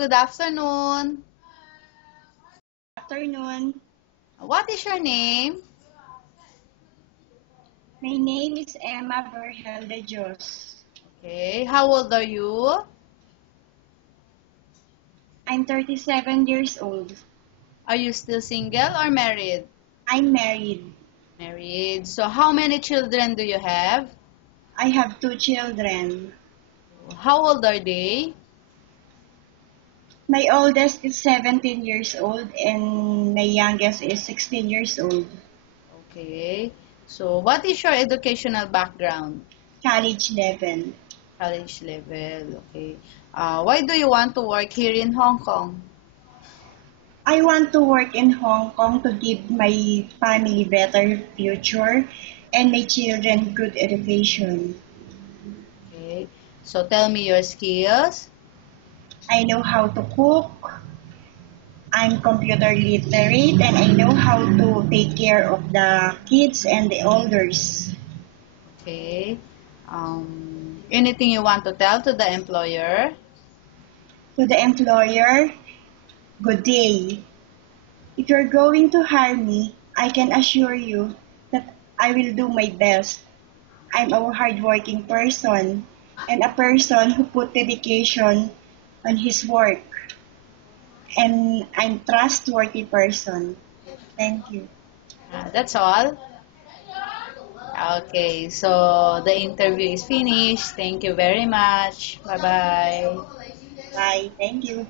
good afternoon. Afternoon. What is your name? My name is Emma Vergel de Dios. Okay, how old are you? I'm 37 years old. Are you still single or married? I'm married. Married. So how many children do you have? I have 2 children. How old are they? My oldest is 17 years old and my youngest is 16 years old. Okay. So what is your educational background? College level. College level. Okay. Why do you want to work here in Hong Kong? I want to work in Hong Kong to give my family better future and my children good education. Okay. So tell me your skills. I know how to cook. I'm computer literate and I know how to take care of the kids and the elders. Okay. Anything you want to tell to the employer? To the employer, good day. If you're going to hire me, I can assure you that I will do my best. I'm a hardworking person and a person who put dedication on his work. And I'm trustworthy person. Thank you. That's all. Okay, so the interview is finished. Thank you very much. Bye-bye. Bye. Thank you.